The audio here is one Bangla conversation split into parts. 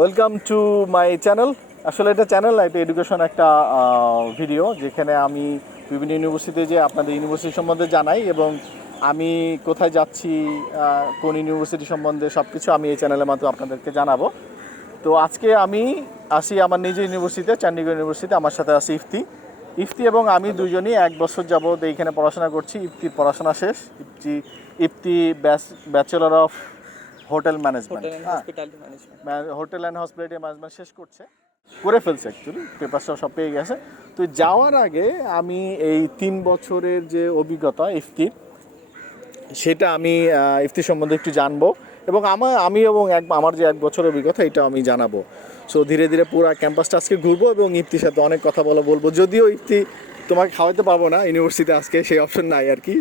Welcome to my channel. আসলে এটা চ্যানেল না, এটা এডুকেশন একটা ভিডিও, যেখানে আমি বিভিন্ন ইউনিভার্সিটিতে যে আপনাদের ইউনিভার্সিটি সম্বন্ধে জানাই এবং আমি কোথায় যাচ্ছি, কোন ইউনিভার্সিটি সম্বন্ধে সব কিছু আমি এই চ্যানেলের মাধ্যমে আপনাদেরকে জানাবো। তো আজকে আমি আসি আমার নিজের ইউনিভার্সিটিতে, চণ্ডীগড় ইউনিভার্সিটিতে। আমার সাথে আছি ইফতি এবং আমি দুজনই 1 বছর যাবত এইখানে পড়াশোনা করছি। ইফতির পড়াশোনা শেষ। Ifti bachelor of hotel management, hotel and hospitality management শেষ করে ফেলছে, অ্যাকচুয়ালি পেপারসটা সব পেয়ে গেছে। তো যাওয়ার আগে আমি এই 3 বছরের যে অভিজ্ঞতা ইফতির, সেটা আমি ইফতির সম্বন্ধে একটু জানবো এবং আমি এবং আমার যে 1 বছরের অভিজ্ঞতা এটা আমি জানাবো। সো ধীরে ধীরে পুরো ক্যাম্পাসটা আজকে ঘুরবো এবং ইফতির সাথে অনেক কথা বলবো। যদিও ইফতি তোমাকে খাওয়াতে পারবো না, ইউনিভার্সিটিতে আজকে সেই অপশন নাই আর কি।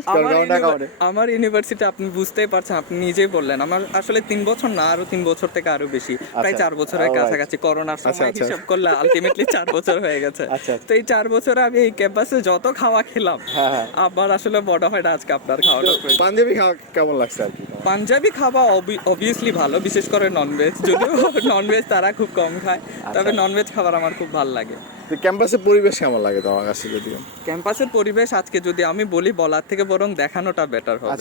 আমার ইউনিভার্সিটি আপনি বুঝতেই পারছেন, আপনি নিজেই বললেন আমার আসলে 3 বছর না, আরো 3 বছর থেকে আরো বেশি, প্রায় 4 বছরের কাছাকাছি। করোনার সময় হিসাব করলে আলটিমেটলি 4 বছর হয়ে গেছে। তো এই 4 বছরে আমি এই ক্যাম্পাসে যত খাওয়া খেলাম, আবার আসলে বড় হয় না আজকে আপনার খাওয়াটা। পাঞ্জাবি খাওয়া কেমন লাগছে আর কি? পাঞ্জাবি খাওয়া অবভিয়াসলি ভালো, বিশেষ করে ননভেজ। যদিও ননভেজ তারা খুব কম খায়, তবে ননভেজ খাবার আমার খুব ভালো লাগে। ক্যাম্পাসের পরিবেশ কেমন লাগে তোমার কাছে? যদি ক্যাম্পাসের পরিবেশ আজকে যদি আমি বলি, বলার থেকে বরং দেখানোটা বেটার হবে।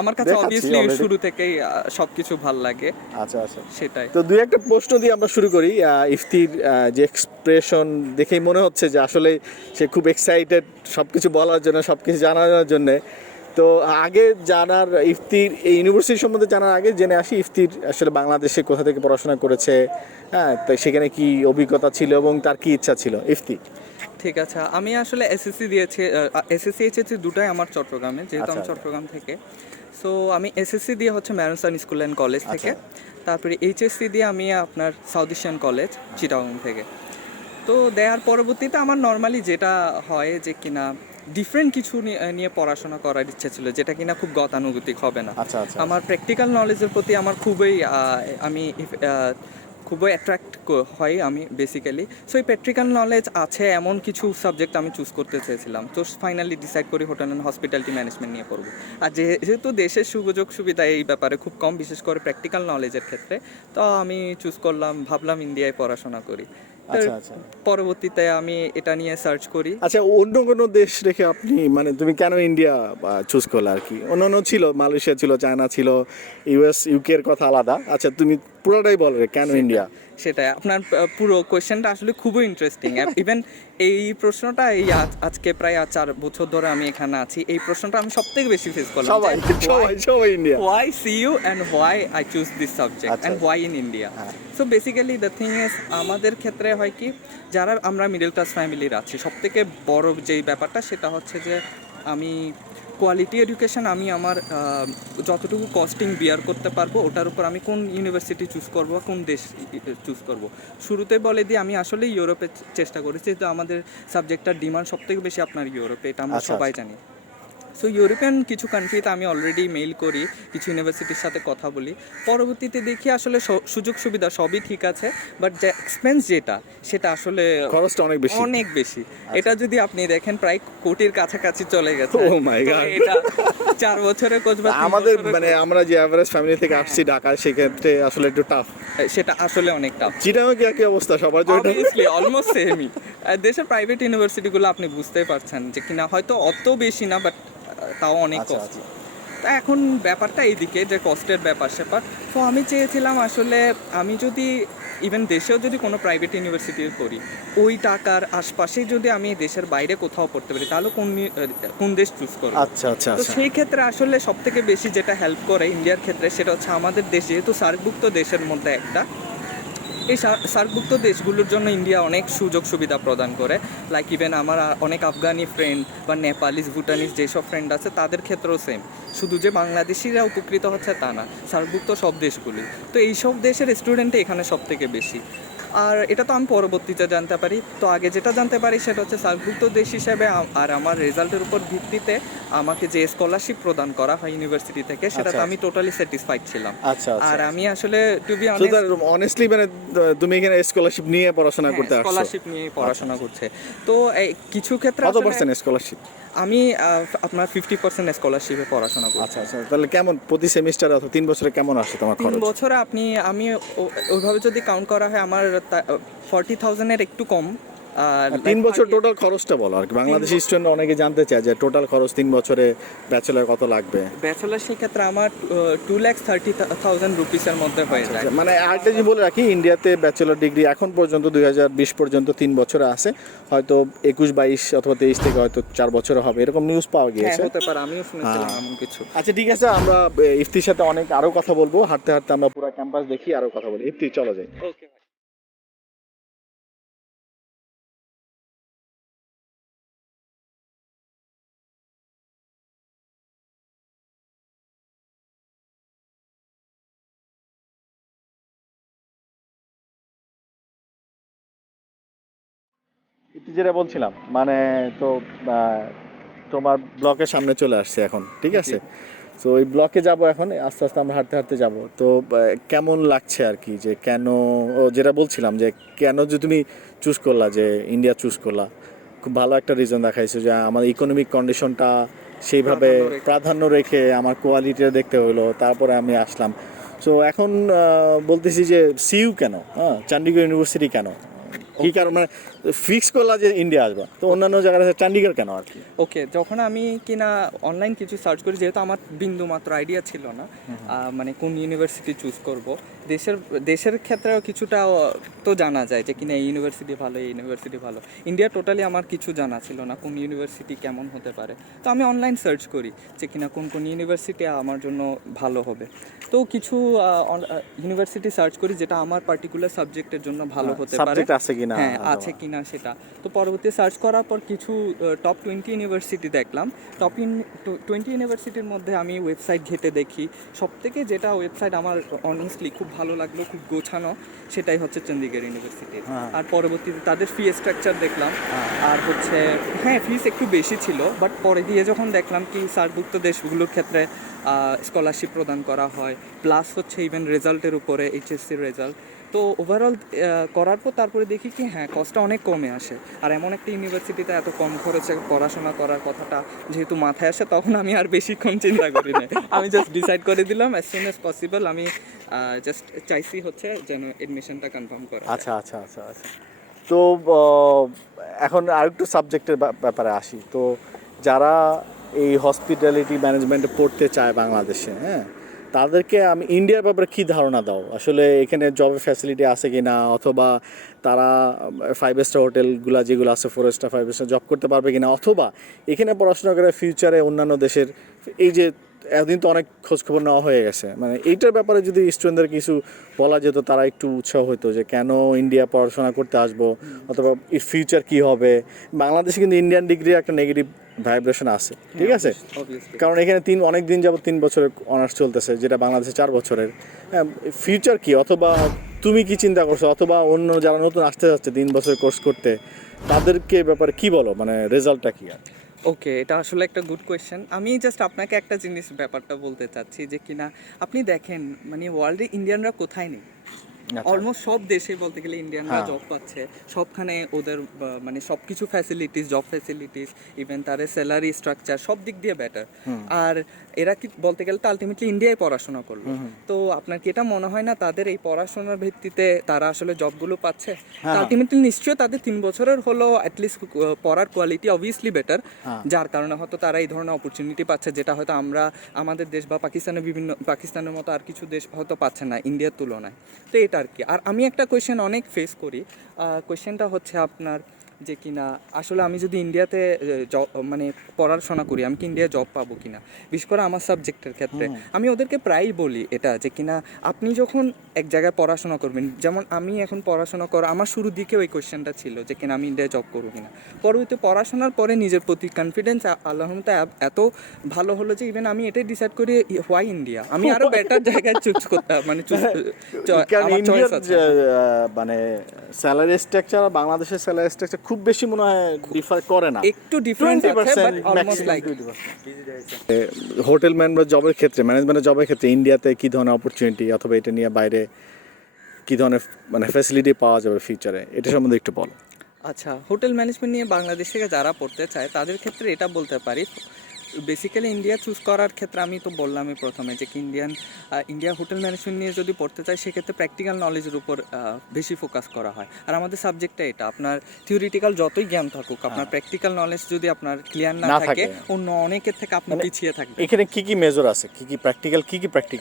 আমার কাছে অবভিয়াসলি শুরু থেকেই সবকিছু ভালো লাগে। আচ্ছা আচ্ছা, সেটাই। তো দুই একটা প্রশ্ন দিয়ে আমরা শুরু করি। ইফতির যে এক্সপ্রেশন দেখেই মনে হচ্ছে যে আসলে সে খুব এক্সাইটেড সবকিছু বলার জন্য, সবকিছু জানানোর জন্য। তো আগে জানার ইফতির এই ইউনিভার্সিটি সম্বন্ধে জানার আগে জেনে আসি ইফতির আসলে বাংলাদেশে কোথা থেকে পড়াশোনা করেছে, হ্যাঁ, তাই সেখানে কি অভিজ্ঞতা ছিল এবং তার কি ইচ্ছা ছিল। ইফতি, ঠিক আছে। আমি আসলে এসএসসি দিয়েছি, এসএসসি এইচএসসি দুটাই আমার চট্টগ্রামে, যেহেতু আমি চট্টগ্রাম থেকে। সো আমি এসএসসি দিয়ে হচ্ছে ম্যারনসন স্কুল অ্যান্ড কলেজ থেকে, তারপরে এইচএসসি দিয়ে আমি আপনার সাউথ এশিয়ান কলেজ চিটাগং থেকে। তো দেওয়ার পরবর্তীতে আমার নর্মালি যেটা হয় যে কিনা ডিফারেন্ট কিছু নিয়ে পড়াশোনা করার ইচ্ছা ছিল, যেটা কিনা খুব গতানুগতিক হবে না। আমার প্র্যাকটিক্যাল নলেজের প্রতি আমার খুবই অ্যাট্রাক্ট হয় আমি বেসিক্যালি। সো এই প্র্যাকটিক্যাল নলেজ আছে এমন কিছু সাবজেক্ট আমি চুজ করতে চেয়েছিলাম। তো ফাইনালি ডিসাইড করি হোটেল অ্যান্ড হসপিটালিটি ম্যানেজমেন্ট নিয়ে পড়বো। আর যেহেতু দেশের সুযোগ সুবিধা এই ব্যাপারে খুব কম, বিশেষ করে প্র্যাকটিক্যাল নলেজের ক্ষেত্রে, তো আমি চুজ করলাম, ভাবলাম ইন্ডিয়ায় পড়াশোনা করি। পরবর্তীতে আমি এটা নিয়ে সার্চ করি। আচ্ছা, অন্য কোনো দেশ রেখে আপনি মানে তুমি কেন ইন্ডিয়া চুজ করলে আর কি? অন্যান্য ছিল, মালয়েশিয়া ছিল, চায়না ছিল, ইউএস ইউকের কথা আলাদা। আচ্ছা, তুমি পুরোটাই বলো কেন ইন্ডিয়া? সেটাই, আপনার পুরো কোয়েশ্চেনটা আসলে খুবই ইন্টারেস্টিং। ইভেন এই প্রশ্নটা আজকে প্রায় 4 বছর ধরে আমি এখানে আছি, এই প্রশ্নটা আমি সব থেকে বেশি ফেস করলাম। সবাই India, why CU and why I choose this subject and why in India. So basically the thing is, আমাদের ক্ষেত্রে হয় কি, যারা আমরা মিডল ক্লাস ফ্যামিলির আছি, সব থেকে বড় যেই ব্যাপারটা সেটা হচ্ছে যে আমি কোয়ালিটি এডুকেশন, আমি আমার যতটুকু কস্টিং বিয়ার করতে পারবো ওটার উপর আমি কোন ইউনিভার্সিটি চুজ করবো, কোন দেশ চুজ করব। শুরুতে বলে দিই, আমি আসলে ইউরোপে চেষ্টা করেছি, যেহেতু আমাদের সাবজেক্টটার ডিমান্ড সব থেকে বেশি আপনার ইউরোপে, এটা আমরা সবাই জানি। সো ইউরোপিয়ান কিছু কান্ট্রিতে আমি অলরেডি মেইল করি, কিছু ইউনিভার্সিটির সাথে কথা বলি। পরবর্তীতে দেখি আসলে সুযোগ সুবিধা সবই ঠিক আছে, বাট যে এক্সপেন্স যেটা, সেটা আসলে খরচটা অনেক বেশি। এটা যদি আপনি দেখেন প্রায় কোটির কাছাকাছি চলে গেছে। ও মাই গড, এটা 4 বছরের কোর্স বা আমাদের মানে আমরা যে এভারেজ ফ্যামিলি থেকে আসছি ঢাকায়, সেক্ষেত্রে আসলে একটু টাফ। সেটা আসলে অনেক টাফ। চিটাগং কি একই অবস্থা সবার জন্য? অবভিয়াসলি অলমোস্ট সেমই। দেশের প্রাইভেট ইউনিভার্সিটিগুলো আপনি বুঝতেই পারছেন যে কিনা হয়তো অত বেশি না, বাট তাও অনেক কষ্ট। তা এখন ব্যাপারটা এইদিকে যে কস্টের ব্যাপার। তো আমি চেয়েছিলাম আসলে আমি যদি ইভেন দেশেও যদি কোনো প্রাইভেট ইউনিভার্সিটি পড়ি, ওই টাকার আশপাশেই যদি আমি দেশের বাইরে কোথাও পড়তে পারি, তাহলে কোন দেশ চুজ করবো। তো সেই ক্ষেত্রে আসলে সব থেকে বেশি যেটা হেল্প করে ইন্ডিয়ার ক্ষেত্রে, সেটা হচ্ছে আমাদের দেশ যেহেতু সার্কভুক্ত দেশের মধ্যে একটা, এই সার্কভুক্ত দেশগুলোর জন্য ইন্ডিয়া অনেক সুযোগ সুবিধা প্রদান করে, লাইক ইভেন আমার অনেক আফগানি ফ্রেন্ড বা নেপালিস ভুটানিস যেসব ফ্রেন্ড আছে তাদের ক্ষেত্রেও সেম, শুধু যে বাংলাদেশিরা উপকৃত হচ্ছে তা না, সার্কভুক্ত সব দেশগুলি। তো এইসব দেশের স্টুডেন্টই এখানে সব থেকে বেশি। আর এটা তো আমি পরবর্তীতে জানতে পারি। তো আগে যেটা জানতে পারি সেটা হচ্ছে সার্কভুক্ত দেশ হিসেবে আর আমার রেজাল্টের উপর ভিত্তিতে আমাকে যে স্কলারশিপ প্রদান করা হয় ইউনিভার্সিটি থেকে, সেটাতে আমি টোটালি স্যাটিসফাইড ছিলাম। আর আমি আসলে টু বি অনেস্টলি মানে তুমি এখানে স্কলারশিপ নিয়ে পড়াশোনা করতে আসছো? স্কলারশিপ নিয়ে পড়াশোনা করছে। তো কিছু ক্ষেত্রে কত পার্সেন্ট স্কলারশিপ? আমি আপনার 50% স্কলারশিপে পড়াশোনা করছি। আচ্ছা আচ্ছা, তাহলে কেমন প্রতি সেমিস্টারে অথবা 3 বছরে কেমন আসে তোমার খরচ? 3 বছরে আমি ওইভাবে যদি কাউন্ট করা হয় আমার 40,000 এর একটু কম। আর 3 বছর টোটাল খরচটা বলো আর কি, বাংলাদেশি স্টুডেন্ট অনেকে জানতে চায় যে টোটাল খরচ 3 বছরে ব্যাচেলর কত লাগবে। ব্যাচেলর সেক্ষেত্রে আমার 2,30,000 রুপিসের মধ্যে হয়ে যায়। মানে আরেকটা জিনিস বলে রাখি, ইন্ডিয়াতে ব্যাচেলর ডিগ্রি এখন পর্যন্ত 2020 পর্যন্ত 3 বছরে আছে, হয়তো 21-22 অথবা 23 থেকে হয়তো 4 বছরে হবে, এরকম নিউজ পাওয়া গিয়েছে। হতে পারে, আমিও শুনেছিলাম এমন কিছু। আচ্ছা ঠিক আছে, আমরা ইফতির সাথে অনেক আরো কথা বলবো, হাঁটতে হাঁটতে আমরা পুরো ক্যাম্পাস দেখি, আরো কথা বলি। ইফতি চলো যাই। ওকে। ইফতি যেটা বলছিলাম মানে তো তোমার ব্লকের সামনে চলে আসছে এখন, ঠিক আছে? তো ওই ব্লকে যাব এখন, আস্তে আস্তে আমরা হাঁটতে হাঁটতে যাব। তো কেমন লাগছে আর কি, যে কেন যেটা বলছিলাম যে কেন যে তুমি চুজ করলা, যে ইন্ডিয়া চুজ করলা, খুব ভালো একটা রিজন দেখাইছো যে আমার ইকোনমিক কন্ডিশনটা সেইভাবে প্রাধান্য রেখে আমার কোয়ালিটিটা দেখতে হলো, তারপরে আমি আসলাম। সো এখন বলতেছি যে সিইউ কেন, হ্যাঁ চণ্ডীগড় ইউনিভার্সিটি কেন, কি কারণ মানে ফিক্স করলা যে ইন্ডিয়া আসবা, তো অন্যান্য জায়গায় চণ্ডীগড় কেন আর কি? ওকে, যখন আমি কিনা অনলাইন কিছু সার্চ করি, যেহেতু আমার বিন্দু মাত্র আইডিয়া ছিল না মানে কোন ইউনিভার্সিটি চুজ করব, দেশের ক্ষেত্রেও কিছুটা তো জানা যায় যে কিনা এই ইউনিভার্সিটি ভালো, এই ইউনিভার্সিটি ভালো। ইন্ডিয়া টোটালি আমার কিছু জানা ছিল না কোন ইউনিভার্সিটি কেমন হতে পারে। তো আমি অনলাইন সার্চ করি যে কিনা কোন কোন ইউনিভার্সিটি আমার জন্য ভালো হবে। তো কিছু ইউনিভার্সিটি সার্চ করি যেটা আমার পার্টিকুলার সাবজেক্টের জন্য ভালো হতে পারে, হ্যাঁ আছে কিনা সেটা। তো পরবর্তী সার্চ করার পর কিছু টপ 20 ইউনিভার্সিটি দেখলাম। টপ 20 ইউনিভার্সিটির মধ্যে আমি ওয়েবসাইট ঘেঁটে দেখি, সবথেকে যেটা ওয়েবসাইট আমার অনেস্টলি খুব ভালো লাগলো, খুব গোছানো, সেটাই হচ্ছে চণ্ডীগড় ইউনিভার্সিটি। আর পরবর্তীতে তাদের ফি স্ট্রাকচার দেখলাম, আর হচ্ছে হ্যাঁ ফিস একটু বেশি ছিল, বাট পরে দিয়ে যখন দেখলাম কি সার্কভুক্ত দেশগুলোর ক্ষেত্রে স্কলারশিপ প্রদান করা হয়, প্লাস হচ্ছে ইভেন রেজাল্টের উপরে এইচএসসির রেজাল্ট, তো ওভারঅল করার পর তারপরে দেখি কি হ্যাঁ কস্টটা অনেক কমে আসে। আর এমন একটা ইউনিভার্সিটিতে এত কম খরচে পড়াশোনা করার কথাটা যেহেতু মাথায় আসে, তখন আমি আর বেশিক্ষণ চিন্তা করি না, আমি জাস্ট ডিসাইড করে দিলাম অ্যাজ সুন অ্যাজ পসিবল আমি জাস্ট চাইছি হচ্ছে যেন এডমিশনটা কনফার্ম করা। আচ্ছা আচ্ছা আচ্ছা আচ্ছা। তো এখন আরেকটু সাবজেক্টের ব্যাপারে আসি। তো যারা এই হসপিটালিটি ম্যানেজমেন্টে পড়তে চায় বাংলাদেশে, হ্যাঁ তাদেরকে আমি ইন্ডিয়ার ব্যাপারে কী ধারণা দাও, আসলে এখানে জবের ফ্যাসিলিটি আছে কি না, অথবা তারা 5 স্টার হোটেলগুলো যেগুলো আছে 4 স্টার 5 স্টার জব করতে পারবে কি না, অথবা এখানে পড়াশোনা করে ফিউচারে অন্যান্য দেশের, এই যে এতদিন তো অনেক খোঁজখবর নেওয়া হয়ে গেছে, মানে এইটার ব্যাপারে যদি স্টুডেন্টদের কিছু বলা যেত, তারা একটু উৎসাহ হতো যে কেন ইন্ডিয়া পড়াশোনা করতে আসবো, অথবা ফিউচার কি হবে। বাংলাদেশে কিন্তু ইন্ডিয়ান ডিগ্রির একটা নেগেটিভ ভাইব্রেশন আছে, ঠিক আছে, কারণ এখানে অনেক দিন যাবত 3 বছরের অনার্স চলতেছে, যেটা বাংলাদেশে 4 বছরের। হ্যাঁ ফিউচার কি, অথবা তুমি কি চিন্তা করছো, অথবা অন্য যারা নতুন আসতে যাচ্ছে 3 বছরের কোর্স করতে, তাদেরকে ব্যাপারে কি বলো, মানে রেজাল্টটা কি আর? ওকে, এটা আসলে একটা গুড কোয়েশ্চেন। আমি জাস্ট আপনাকে একটা জিনিস ব্যাপারটা বলতে চাচ্ছি যে কিনা আপনি দেখেন মানে ওয়ার্ল্ডে ইন্ডিয়ানরা কোথায় নেই, অলমোস্ট সব দেশে বলতে গেলে ইন্ডিয়ানরা জব পাচ্ছে, সবখানে ওদের মানে সব কিছু ফ্যাসিলিটিস, জব ফ্যাসিলিটিস, ইভেন তাদের স্যালারি স্ট্রাকচার সব দিক দিয়ে বেটার। আর এরা কি বলতে গেলে তো আলটিমেটলি ইন্ডিয়ায় পড়াশোনা করলো। তো আপনার কি এটা মনে হয় না তাদের এই পড়াশোনার ভিত্তিতে তারা আসলে জবগুলো পাচ্ছে? আলটিমেটলি নিশ্চয়ই তাদের 3 বছরের হলো অ্যাটলিস্ট পড়ার কোয়ালিটি অবভিয়াসলি বেটার, যার কারণে হয়তো তারা এই ধরনের অপরচুনিটি পাচ্ছে, যেটা হয়তো আমরা আমাদের দেশ বা পাকিস্তানের মতো আর কিছু দেশ হয়তো পাচ্ছে না ইন্ডিয়ার তুলনায়। তো এটা আর কি। আর আমি একটা কোয়েশ্চেন অনেক ফেস করি, কোয়েশ্চেনটা হচ্ছে আপনার যে কিনা আসলে আমি যদি ইন্ডিয়াতে মানে পড়াশোনা করি আমি কি ইন্ডিয়ায় জব পাবো কিনা, বিশেষ করে আমার সাবজেক্টের ক্ষেত্রে আমি ওদেরকে প্রায়ই বলি এটা যে কিনা আপনি যখন এক জায়গায় পড়াশোনা করবেন, যেমন আমি এখন পড়াশোনা করা আমার শুরুর দিকেও এই কোয়েশ্চেনটা ছিল যে কিনা আমি ইন্ডিয়ায় জব করবো কিনা। পরবর্তী পড়াশোনার পরে নিজের প্রতি কনফিডেন্স আল্লাহর রহমতে এত ভালো হলো যে ইভেন আমি এটাই ডিসাইড করি হোয়াই ইন্ডিয়া, আমি আরো বেটার জায়গায় চুজ করতে মানে কারণ আমার ইন্ডিয়ার চয়েস আছে। যে মানে স্যালারি স্ট্রাকচার আর বাংলাদেশের স্যালারি স্ট্রাকচার খুব বেশি মনে হয় ডিফার করে না, একটু ডিফারেন্স আছে but almost like. Hotel management জবের ক্ষেত্রে, ম্যানেজমেন্টের জবের ক্ষেত্রে ইন্ডিয়াতে কি ধরনের অপরচুনিটি অথবা এটা নিয়ে বাইরে কি ধরনের মানে ফ্যাসিলিটি পাওয়া যাবে ফিউচারে, এটা সম্বন্ধে একটু বলো। আচ্ছা, হোটেল ম্যানেজমেন্ট নিয়ে বাংলাদেশ থেকে যারা পড়তে চায় তাদের ক্ষেত্রে এটা বলতে পারি, বেসিক্যালি ইন্ডিয়া চুজ করার ক্ষেত্রে আমি তো বললামই প্রথমে যে কি ইন্ডিয়া হোটেল ম্যানেজমেন্ট নিয়ে যদি পড়তে চায় সেক্ষেত্রে প্র্যাকটিক্যাল নলেজের উপর বেশি ফোকাস করা হয়। আর আমাদের সাবজেক্টটা এটা, আপনার থিওরিটিক্যাল যতই জ্ঞান থাকুক আপনার প্র্যাকটিক্যাল নলেজ যদি আপনার ক্লিয়ার না থাকে অন্য অনেকের থেকে আপনি পিছিয়ে থাকবেন। এখানে কি কি মেজর আছে, কি কি প্র্যাকটিক্যাল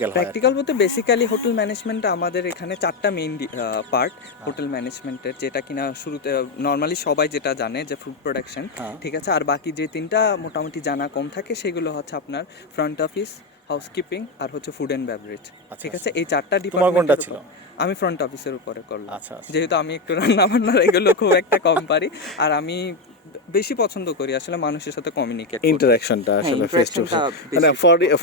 হয়? প্র্যাকটিক্যাল বলতে বেসিক্যালি হোটেল ম্যানেজমেন্ট আমাদের এখানে 4টা মেইন পার্ট হোটেল ম্যানেজমেন্টের, যেটা কিনা শুরুতে নর্মালি সবাই যেটা জানে যে ফুড প্রোডাকশন, ঠিক আছে। আর বাকি যে 3টা মোটামুটি জানা কম থাকে সেগুলো হচ্ছে আপনার ফ্রন্ট অফিস, হাউসকিপিং আর হচ্ছে ফুড অ্যান্ড বেভারেজ, ঠিক আছে। এই 4টা ডিপার্টমেন্ট। কোনটা ছিল? আমি ফ্রন্ট অফিসের উপরে করলাম। আচ্ছা, যেহেতু আমি একটু রান্না বান্নার এগুলো খুব একটা কম পারি, আর আমি বেশি পছন্দ করি আসলে মানুষের সাথে কমিউনিকেট, ইন্টারঅ্যাকশনটা আসলে ফেস টু ফেস। মানে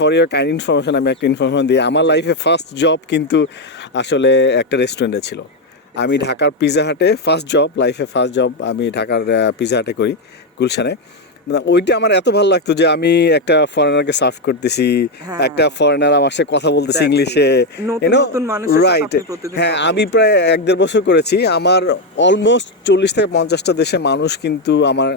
ফর ইওর কাইন্ড ইনফরমেশন আমি একটা ইনফরমেশন দিই, আমার লাইফে ফার্স্ট জব কিন্তু আসলে একটা রেস্টুরেন্টে ছিল। আমি ঢাকার পিজা হাটে ফার্স্ট জব আমি ঢাকার পিজা হাটে করি গুলশানে। ওইটা আমার এত ভালো লাগতো যে আমি একটা ফরেনারকে সার্ভ করতেছি, একটা ফরেনার আমার সাথে কথা বলতেছি ইংলিশে, রাইট। হ্যাঁ, আমি প্রায় 1-1.5 বছর করেছি। আমার অলমোস্ট 40 থেকে 50টা দেশে মানুষ কিন্তু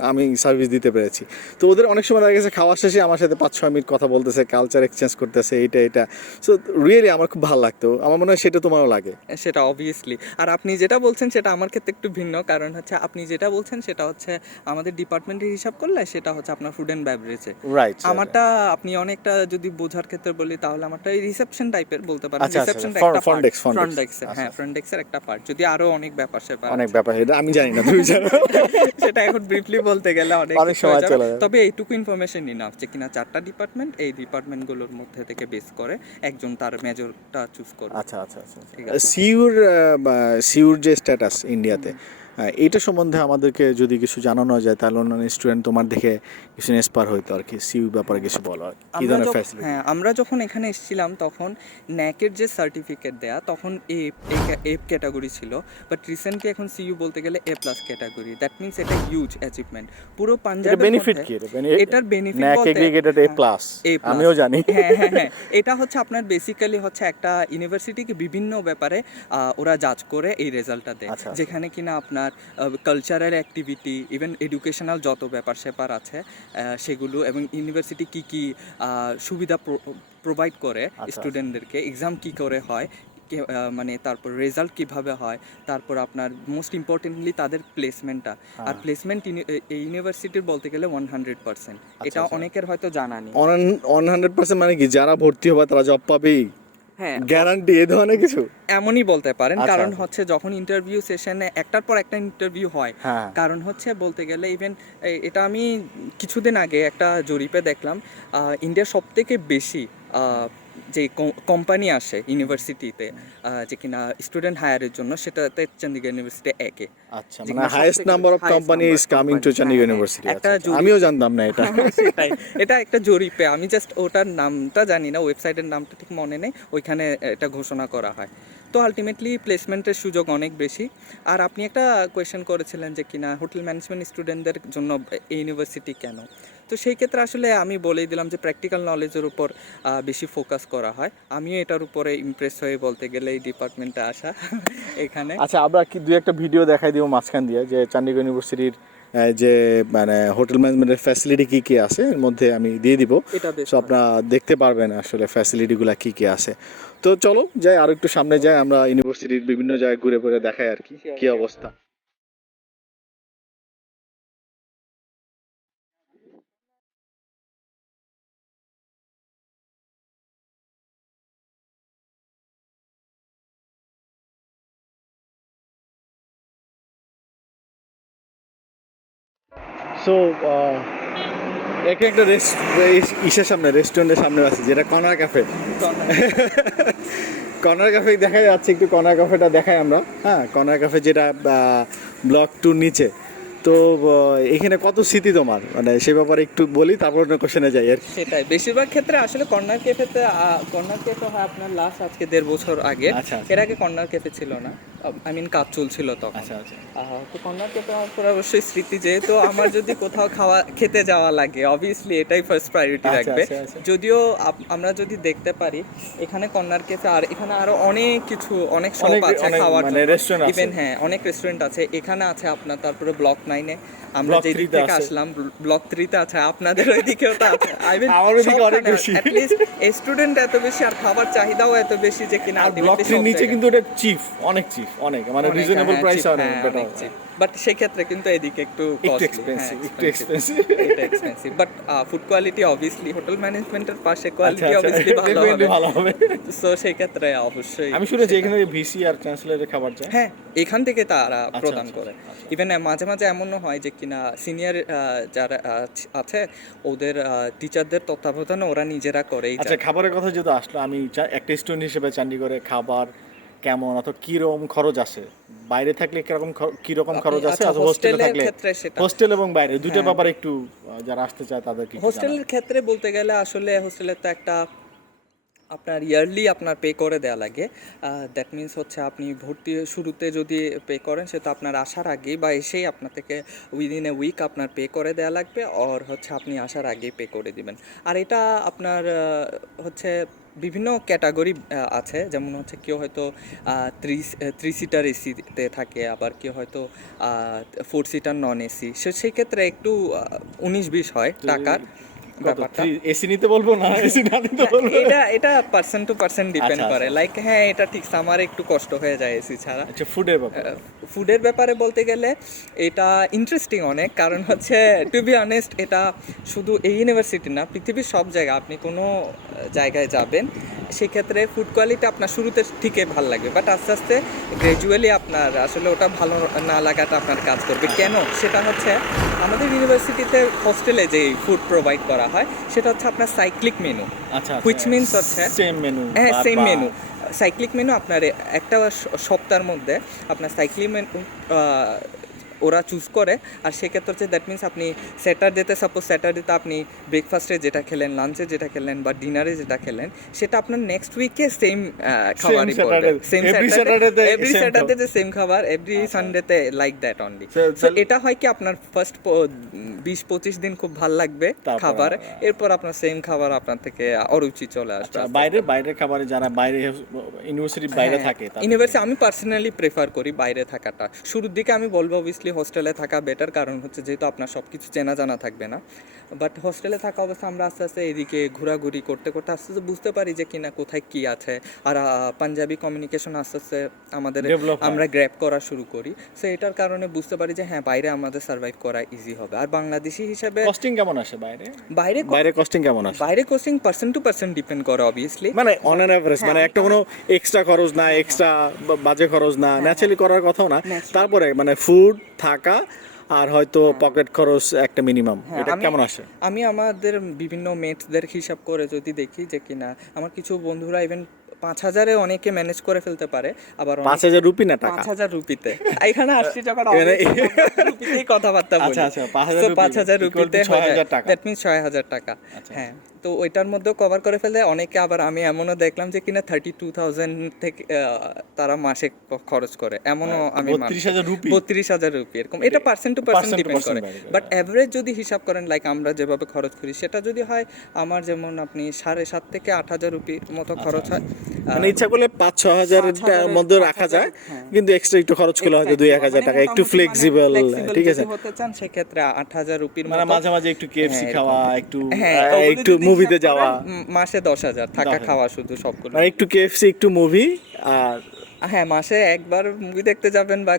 আমি সার্ভিস দিতে পেরেছি। তো ওদের অনেক সময় দেখা গেছে খাওয়া শেষে আমার সাথে 5-6 মিনিট কথা বলতেছে, কালচার এক্সচেঞ্জ করতেছে, এটা সো রিয়েলি আমার খুব ভালো লাগতো। আমার মনে হয় সেটা তোমারও লাগে। সেটা অবভিয়াসলি। আর আপনি যেটা বলছেন সেটা আমার ক্ষেত্রে একটু ভিন্ন, কারণ হচ্ছে আপনি যেটা বলছেন সেটা হচ্ছে আমাদের ডিপার্টমেন্টের হিসাব করলে সেটা হচ্ছে আপনার ফুড অ্যান্ড বেভারেজে। রাইট। আমারটা আপনি অনেকটা যদি বোঝার ক্ষেত্রে বলি তাহলে আমারটা এই রিসেপশন টাইপের বলতে পারেন। রিসেপশনটা একটা ফ্রন্ট ডেস্কের, হ্যাঁ ফ্রন্ট ডেস্কের একটা পার্ট, যদি আরো অনেক ব্যাপার এটা আমি জানি না, তুমি জানো। সেটা এখন ব্রিফলি বলতে গেলে অনেক সময় চলে যাবে। তবে এইটুকু ইনফরমেশন ইনাফ যে কিনা 4টা ডিপার্টমেন্ট, এই ডিপার্টমেন্টগুলোর মধ্যে থেকে বেস করে একজন তার মেজরটা চুজ করবে। আচ্ছা। সিউর যে স্ট্যাটাস ইন্ডিয়াতে, এইটা সম্বন্ধে আমাদেরকে যদি কিছু জানানো যায় তাহলে অন্যান্য স্টুডেন্ট তোমার দেখে কিছু ইন্সপায়ার হইতো আর কি। সিউ ব্যাপারে কিছু বলো, আর কি ধরনের ফ্যাসিলিটি? হ্যাঁ, আমরা যখন এখানে এসেছিলাম তখন ন্যাকের যে সার্টিফিকেট দেয়া তখন এ ক্যাটাগরি ছিল, বাট রিসেন্টলি এখন সিইউ বলতে গেলে এ প্লাস ক্যাটাগরি। দ্যাট মিন্স এটা হিউজ অ্যাচিভমেন্ট পুরো পাঞ্জাবের মধ্যে। বেনিফিট কি এটার বেনিফিট ন্যাক এগ্রিগেটেড এ প্লাস, আমিও জানি। হ্যাঁ, এটা হচ্ছে আপনার বেসিক্যালি হচ্ছে একটা ইউনিভার্সিটিকে বিভিন্ন ব্যাপারে ওরা জাজ করে এই রেজাল্টটা দেয়, যেখানে কিনা আপনার কালচারাল অ্যাক্টিভিটি, ইভেন এডুকেশনাল যত ব্যাপার স্যাপার আছে সেগুলো, এবং ইউনিভার্সিটি কি কি সুবিধা প্রোভাইড করে স্টুডেন্টদেরকে, এক্সাম কি করে হয়, মানে তারপর রেজাল্ট কিভাবে হয়, তারপর আপনার মোস্ট ইম্পর্টেন্টলি তাদের প্লেসমেন্টটা। আর প্লেসমেন্ট এই ইউনিভার্সিটির বলতে গেলে 100%, এটা অনেকের হয়তো জানা নেই। 100% মানে কি, যারা ভর্তি হবে তারা জব পাবেই? হ্যাঁ, গ্যারান্টি এ ধরনের কিছু? এমনই বলতে পারেন, কারণ হচ্ছে যখন ইন্টারভিউ সেশনে একটার পর একটা ইন্টারভিউ হয়, কারণ হচ্ছে বলতে গেলে ইভেন এটা আমি কিছুদিন আগে একটা জরিপে দেখলাম, ইন্ডিয়ার সবথেকে বেশি যে কোম্পানি আসে ইউনিভার্সিটিতে যে কিনা স্টুডেন্ট হায়ারের জন্য, সেটাতে চন্ডীগড় ইউনিভার্সিটি একে। আচ্ছা, মানে highest number of company is coming to Chandigarh university. আমিও জানতাম না এটা। সেটাই, এটা একটা জরিপে, আমি জাস্ট ওটার নামটা জানি না, ওয়েবসাইটের নামটা ঠিক মনে নেই, ওইখানে এটা ঘোষণা করা হয়। তো আলটিমেটলি প্লেসমেন্টের সুযোগ অনেক বেশি। আর আপনি একটা কোয়েশ্চেন করেছিলেন যে কিনা হোটেল ম্যানেজমেন্ট স্টুডেন্টদের জন্য এই ইউনিভার্সিটি কেন, তো সেই ক্ষেত্রে আসলে আমি বলেই দিলাম যে প্র্যাকটিক্যাল নলেজের উপর বেশি ফোকাস করা হয়। আমিও এটার উপরে ইমপ্রেস হয়ে বলতে গেলে এই ডিপার্টমেন্টে আসা এখানে। আচ্ছা, আমরা কি 2-একটা ভিডিও দেখাই দিব মাঝখান দিয়ে, যে চন্ডীগড় ইউনিভার্সিটির যে মানে হোটেল ম্যানেজমেন্টের ফ্যাসিলিটি কী কী আছে এর মধ্যে আমি দিয়ে দিব, সো আপনারা দেখতে পারবেন আসলে ফ্যাসিলিটিগুলো কী কী আছে। তো চলো যাই, আরও একটু সামনে যাই, আমরা ইউনিভার্সিটির বিভিন্ন জায়গায় ঘুরে দেখাই আর কি অবস্থা। সো এখানে একটা ইসের সামনে রেস্টুরেন্টের সামনে আছে যেটা কর্নার ক্যাফে। কর্নার ক্যাফে দেখা যাচ্ছে, একটু কর্নার ক্যাফেটা দেখাই আমরা। হ্যাঁ, কর্নার ক্যাফে যেটা ব্লক 2 নিচে। তো এখানে কত স্মৃতি তোমার, মানে সে ব্যাপারে একটু বলি, তারপর অন্য কোশ্চেনে যাই আর কি। সেটাই, বেশিরভাগ ক্ষেত্রে আসলে কর্নার ক্যাফে হয় আপনার লাস্ট আজকে 1.5 বছর আগে। আচ্ছা, আচ্ছা। এর আগে কর্নার ক্যাফে ছিল না, আই মিন কাজ চলছিল তখন। আচ্ছা আচ্ছা। তো কর্নার ক্যাফে আমার পরে অবশ্যই স্মৃতি, যেহেতু আমার যদি কোথাও খেতে যাওয়া লাগে অবভিয়াসলি এটাই ফার্স্ট প্রায়োরিটি আচ্ছা, রাখবে। আচ্ছা, আচ্ছা। যদিও আমরা যদি দেখতে পারি এখানে কর্নার ক্যাফে আর এখানে আরো অনেক কিছু, অনেক শপ আছে খাওয়ার মানে জন্য, restaurant আছে। ইভেন হ্যাঁ অনেক রেস্টুরেন্ট আছে এখানে আছে আপনার। তারপরে ব্লক 9-এ আমরা Block যে 3 দিক তে থেকে আছে। আসলাম, ব্লক 3-তে আছে, আপনাদের ওইদিকেও তো আছে। আই মিন আমার ওইদিকে অনেক বেশি। অ্যাটলিস্ট স্টুডেন্ট এত বেশি আর খাবার চাহিদাও এত বেশি যে কিনা আর ব্লক 3 নিচে কিন্তু এটা চিপ, অনেক চিপ, অনেক মানে রিজনেবল প্রাইস অনেক বেটার। বাট সেই ক্ষেত্রে কিন্তু এদিকে একটু এক্সপেন্সিভ, একটু expensive. Expensive, but food quality obviously hotel ম্যানেজমেন্টের পাশে কোয়ালিটি আচ্ছা, অবভিয়াসলি ভালো হবে। হবে। সো সেই ক্ষেত্রে অবশ্যই আমি শুনেছি এখানে ভিসি আর ট্রান্সলেটর খাবার যায়। হ্যাঁ এখান থেকে তারা প্রদান আচ্ছা, করে। আচ্ছা। ইভেন মাঝে মাঝে এমনও হয় যে কিনা সিনিয়র যারা আছে ওদের টিচারদের তত্ত্বাবধানে ওরা নিজেরা করেই আচ্ছা, খাবারের কথা যেহেতু আসলো, আমি একটা স্টুডেন্ট হিসেবে চণ্ডীগড়ে খাবার কেমন অথবা কিরকম খরচ আসে, বাইরে থাকলে কিরকম খরচ আসে, অথবা হোস্টেলে থাকলে ক্ষেত্রে সেটা হোস্টেল এবং বাইরে দুটো ব্যাপারে একটু যারা আসতে চায় তাদেরকে একটু হোস্টেলের ক্ষেত্রে বলতে গেলে আসলে হোস্টেলের তো একটা আপনার ইয়ারলি আপনার পে করে দেওয়া লাগে। দ্যাট মিনস হচ্ছে আপনি ভর্তি শুরুতে যদি পে করেন সেটা আপনার আসার আগেই বা এসেই আপনার থেকে উইদিন এ উইক আপনার পে করে দেওয়া লাগবে, আর হচ্ছে আপনি আসার আগেই পে করে দিবেন। আর এটা আপনার হচ্ছে বিভিন্ন ক্যাটাগরি আছে, যেমন হচ্ছে কেউ হয়তো 3 সিটার এসিতে থাকে, আবার কেউ হয়তো 4 সিটার নন এসি, সেই ক্ষেত্রে একটু 19-20 হয় টাকার ব্যাপারটা। এসি নিতে বলবো না, এসি না নিতে বলবো। এটা পার্সন টু পার্সন ডিপেন্ড আচ্ছা, করে। আচ্ছা। লাইক হ্যাঁ এটা ঠিক, আমার একটু কষ্ট হয়ে যায় এসি ছাড়া। আচ্ছা, ফুডের ব্যাপারে ফুডের ব্যাপারে বলতে গেলে এটা ইন্টারেস্টিং অনেক, কারণ হচ্ছে টু বি অনেস্ট এটা শুধু এই ইউনিভার্সিটি না, পৃথিবীর সব জায়গায় আপনি কোনো জায়গায় যাবেন সেক্ষেত্রে ফুড কোয়ালিটি আপনার শুরুতে ঠিকই ভালো লাগবে, বাট আস্তে আস্তে গ্র্যাজুয়ালি আপনার আসলে ওটা ভালো না লাগাটা আপনার কাজ করবে। কেন? সেটা হচ্ছে আমাদের ইউনিভার্সিটিতে হোস্টেলে যে ফুড প্রোভাইড করা হয় সেটা হচ্ছে আপনার সাইক্লিক মেনু, আচ্ছা, হুইচ মিনস হচ্ছে সেম মেনু। হ্যাঁ সেম মেনু। সাইক্লিক মেনু আপনার একটা সপ্তাহের মধ্যে আপনার সাইক্লিক মেনু ওরা চুজ করে। আর সেক্ষেত্রে হচ্ছে দ্যাট মিনস আপনি স্যাটারডেতে, সাপোজ স্যাটারডেতে আপনি ব্রেকফাস্টে যেটা খেলেন, লাঞ্চে যেটা খেলেন বা ডিনারে যেটা খেলেন, সেটা আপনার নেক্সট উইকে সেম খাবারই পড়বে। সেম স্যাটারডে এভরি স্যাটারডেতে সেম খাবার, এভরি সানডেতে লাইক দ্যাট অনলি। সো এটা হয় কি আপনার ফার্স্ট 20-25 দিন খুব ভালো লাগবে খাবার, এরপর আপনার সেম খাবার আপনার থেকে অরুচি চলে আসবে। বাইরে খাবারে যারা বাইরে ইউনিভার্সিটির বাইরে থাকে, ইউনিভার্সিটি আমি পার্সোনালি প্রেফার করি বাইরে থাকাটা। শুরুর দিকে আমি বলবো অবভিয়াসলি হোস্টেলে থাকা বেটার, কারণ হচ্ছে যেহেতু আপনার সব কিছু চেনা জানা থাকবে না। বাট হোস্টেলে থাকা অবস্থা আমরা আস্তে আস্তে এদিকে ঘোরাঘুরি করতে করতে আস্তে আস্তে বুঝতে পারি যে কিনা কোথায় কি আছে। আর পাঞ্জাবি কমিউনিকেশন আস্তে আস্তে আমাদের আমরা গ্র্যাব করা শুরু করি। সো এটার কারণে বুঝতে পারি যে হ্যাঁ বাইরে আমাদের সার্ভাইভ করা ইজি হবে। আর বাংলাদেশি হিসেবে কস্টিং কেমন আসে বাইরে? বাইরে কস্টিং কেমন আসে? বাইরে costing person to person depend করে অবভিয়াসলি, মানে অন অ্যান এভারেজ, মানে একটা কোনো এক্সট্রা খরচ না, এক্সট্রা বাজে খরচ না, ন্যাচারালি করার কথাও না। তারপরে মানে ফুড, থাকা আর হয়তো পকেট খরচ একটা মিনিমাম, এটা কেমন আসে? আমি আমাদের বিভিন্ন মেটসদের হিসাব করে যদি দেখি যে কিনা আমার কিছু বন্ধুরা ইভেন 5,000-এ অনেকে ম্যানেজ করে ফেলতে পারে, আবার 5,000 রুপি না টাকা? 5,000 রুপিতে। এখানে আসছি যখন রুপিতেই কথাবার্তা বলি। আচ্ছা, 5,000 রুপিতে 6,000 টাকা, দ্যাট মিনস 6,000 টাকা। হ্যাঁ, তো ওইটার মধ্যেও কভার করে ফেলে অনেকে। আবার আমি এমনও দেখলাম যে কিনা 32,000 থেকে তারা মাসে খরচ করে, এমনও আমি 32,000 রুপি এরকম। এটা পার্সন টু পার্সন ডিপেন্ড করে, বাট অ্যাভারেজ যদি হিসাব করেন লাইক আমরা যেভাবে খরচ করি সেটা যদি হয় আমার যেমন আপনি 7,500 থেকে 8,000 রুপির মতো খরচ হয়। মানে ইচ্ছা করলে 5-6,000 মধ্যে রাখা যায়, কিন্তু এক্সট্রা একটু খরচ করলে হয়তো 2-1,000 টাকা একটু ফ্লেক্সিবল। ঠিক আছে, হতে চান সেক্ষেত্রে 8,000 রুপির মানে মতো, মাঝে মাঝে একটু কেএফসি খাওয়া, একটু একটু মুভিতে যাওয়া, মাসে 10,000 থাকা খাওয়া শুধু সবগুলো, মানে একটু কেএফসি একটু মুভি। আর হ্যাঁ মাসে একবার মুভি দেখতে যাবেন বা